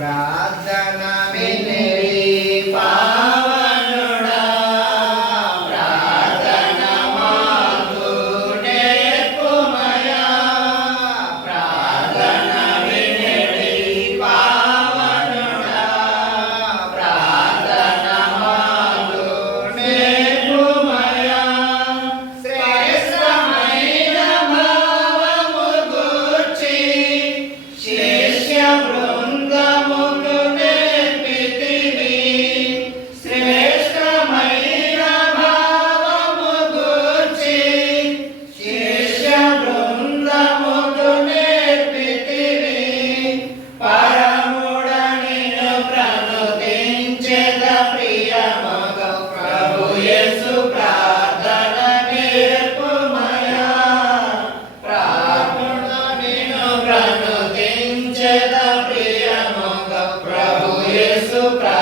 ప్రార్థన para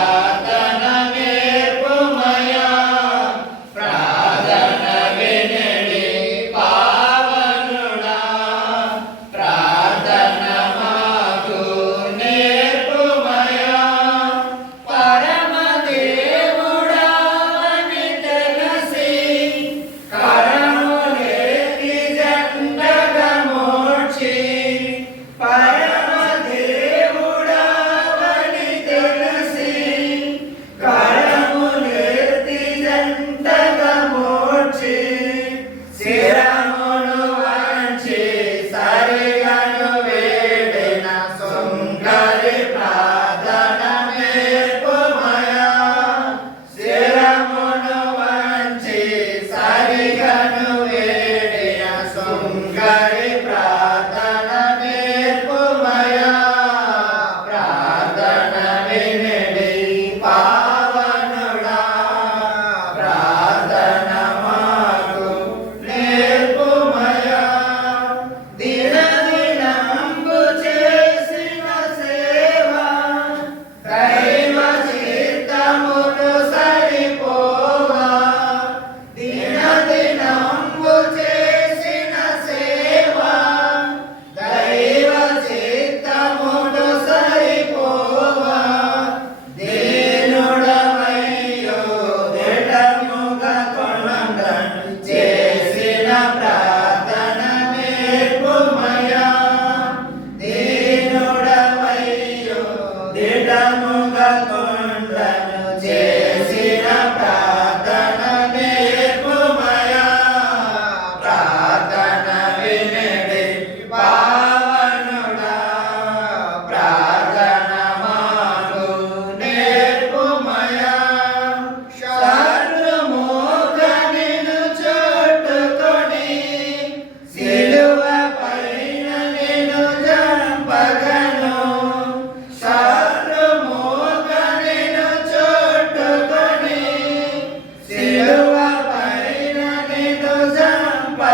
Didam gaton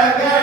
época